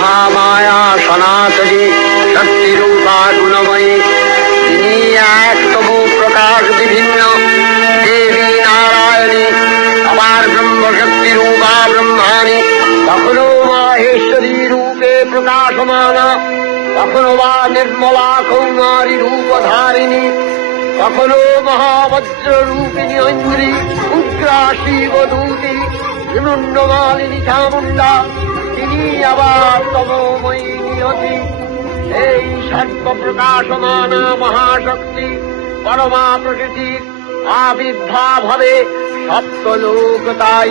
মহামায়া সনাতনী শক্তিরূপা গুণময়ী, তিনি এক তবু প্রকাশ বিভিন্ন দেবী নারায়ণী, আবার ব্রহ্মশক্তি রূপা ব্রহ্মাণী, কখনো মাহেশ্বরী রূপে প্রকাশমানা, কখনো বা নির্মলা কৌমারী রূপধারিণী, কখনো মহাবজ্র রূপিণী অঞ্জলি উগ্রা শিবদূতি বিমুন্ডমালিনী চামুণ্ডা, তিনি আবার তমোময়ী নিয়তি। এই সর্ব প্রকাশমানা মহাশক্তি পরমা প্রকৃতির আবির্ভাব হবে সপ্তলোক তাই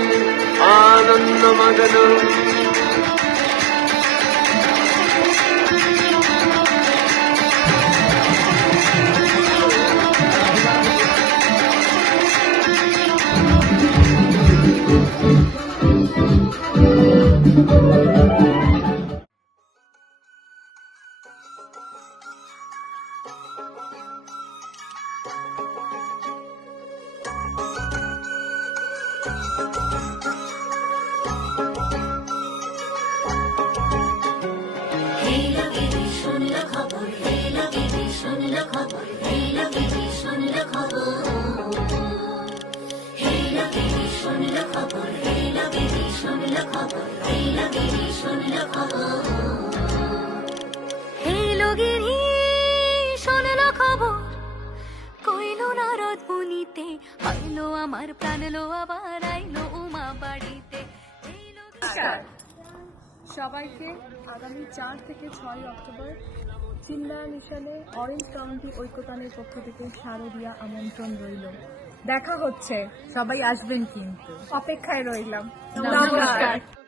আনন্দমগ্ন। আমার প্রাণ লো আবার আইলো উমা বাড়িতে। সবাইকে আগামী ৪ থেকে ৬ অক্টোবর চিন্ময় মিশনে অরেঞ্জ কাউন্টি ঐক্যতানের পক্ষ থেকে শারদীয়া আমন্ত্রণ রইল। দেখা হচ্ছে, সবাই আসবেন কিন্তু। অপেক্ষায় রইলাম। নমস্কার।